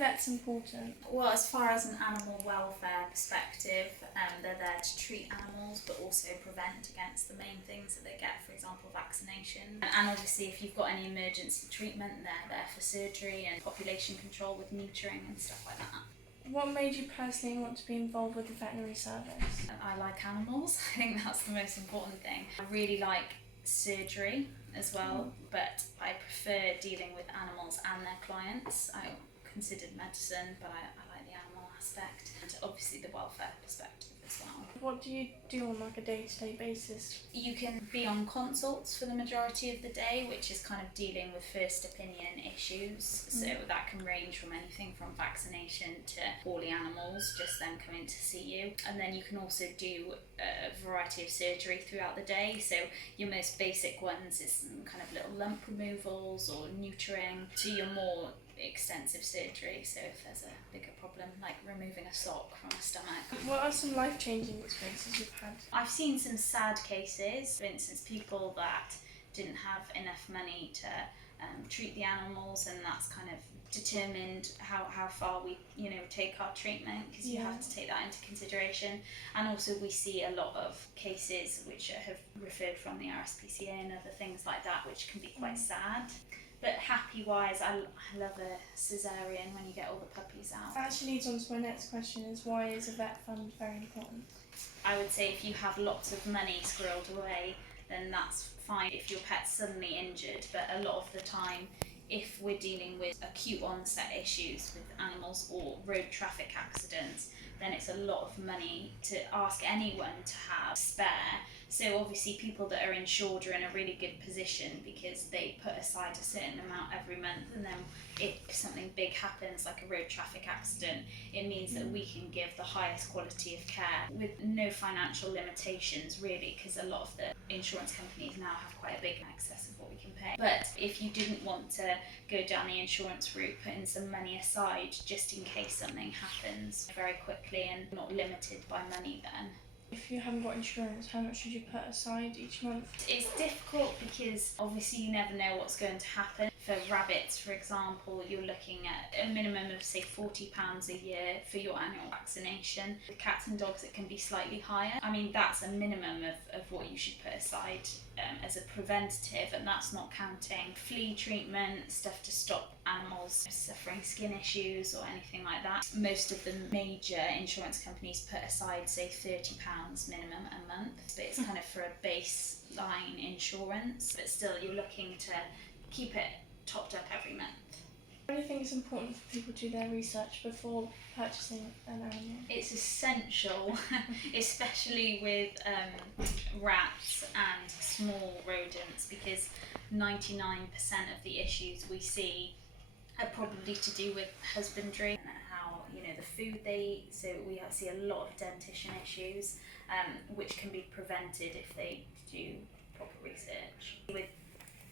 vets important? Well, as far as an animal welfare perspective, they're there to treat animals but also prevent against the main things that they get, for example, vaccination. And obviously if you've got any emergency treatment, they're there for surgery and population control with neutering and stuff like that. What made you personally want to be involved with the veterinary service? I like animals. I think that's the most important thing. I really like surgery as well, but I prefer dealing with animals and their clients. I considered medicine, but I like the animal aspect and obviously the welfare perspective as well. What do you do on like a day-to-day basis? You can be on consults for the majority of the day, which is kind of dealing with first opinion issues. So that can range from anything from vaccination to poorly animals, just them coming to see you. And then you can also do a variety of surgery throughout the day. So your most basic ones is kind of little lump removals or neutering, to your more extensive surgery, so if there's a bigger problem like removing a sock from a stomach. What are some life-changing experiences you've had? I've seen some sad cases, for instance people that didn't have enough money to treat the animals, and that's kind of determined how far we take our treatment, because you have to take that into consideration. And also we see a lot of cases which have referred from the RSPCA and other things like that, which can be quite sad. But happy-wise, I love a cesarean when you get all the puppies out. That actually leads on to my next question, is why is a vet fund very important? I would say if you have lots of money squirreled away, then that's fine if your pet's suddenly injured. But a lot of the time, if we're dealing with acute onset issues with animals or road traffic accidents, then it's a lot of money to ask anyone to have spare. So obviously people that are insured are in a really good position because they put aside a certain amount every month, and then if something big happens like a road traffic accident, it means that we can give the highest quality of care with no financial limitations really, because a lot of the insurance companies now have quite a big excess of what we can pay. But if you didn't want to go down the insurance route, putting some money aside just in case something happens very quickly and not limited by money then. If you haven't got insurance, how much should you put aside each month? It's difficult because obviously you never know what's going to happen. For rabbits, for example, you're looking at a minimum of say £40 a year for your annual vaccination. With cats and dogs it can be slightly higher. I mean that's a minimum of what you should put aside as a preventative, and that's not counting flea treatment, stuff to stop animals suffering skin issues or anything like that. Most of the major insurance companies put aside say £30 minimum a month, but it's kind of for a baseline insurance, but still you're looking to keep it topped up every month. Do you think it's important for people to do their research before purchasing an animal? It's essential, especially with rats and small rodents, because 99% of the issues we see are probably to do with husbandry and how the food they eat. So we see a lot of dentition issues, which can be prevented if they do proper research. With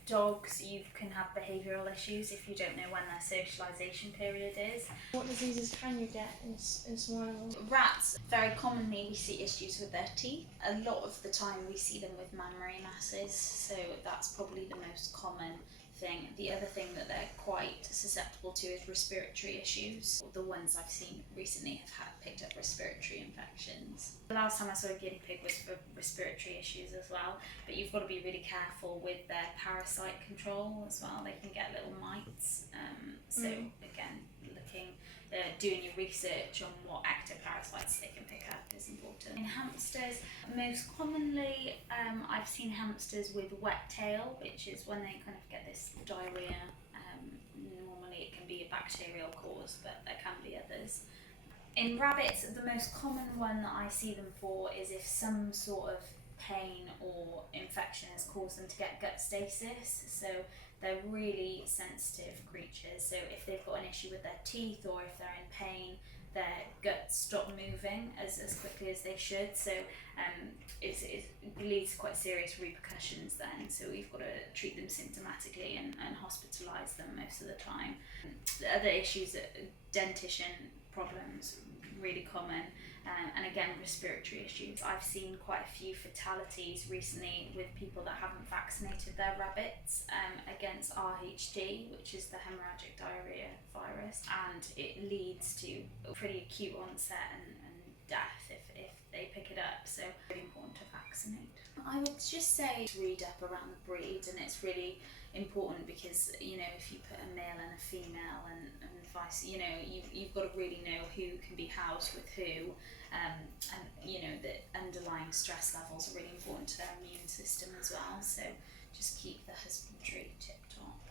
dogs, you can have behavioural issues if you don't know when their socialisation period is. What diseases can you get in small animals? Rats, very commonly we see issues with their teeth. A lot of the time we see them with mammary masses, so that's probably the most common thing. The other thing that they're quite susceptible to is respiratory issues. The ones I've seen recently have picked up respiratory infections. The last time I saw a guinea pig was for respiratory issues as well, but you've got to be really careful with their parasite control as well. They can get little mites, so again, doing your research on what ectoparasites they can pick up is important. In hamsters, most commonly I've seen hamsters with wet tail, which is when they kind of get this diarrhea. Normally it can be a bacterial cause, but there can be others. In rabbits, the most common one that I see them for is if some sort of pain or infection has caused them to get gut stasis. So they're really sensitive creatures, so if they've got an issue with their teeth or if they're in pain, their guts stop moving as quickly as they should, so it leads to quite serious repercussions then, so we've got to treat them symptomatically and hospitalise them most of the time. The other issues, dentition problems, really common. And again, respiratory issues. I've seen quite a few fatalities recently with people that haven't vaccinated their rabbits against RHD, which is the hemorrhagic diarrhea virus, and it leads to pretty acute onset and death if they pick it up. So really important to vaccinate. I would just say read up around the breed, and it's really important because, you know, if you put a male and a female and vice, you know, you've got to really know who can be housed with who, and you know, the underlying stress levels are really important to their immune system as well. So just keep the husbandry tip top.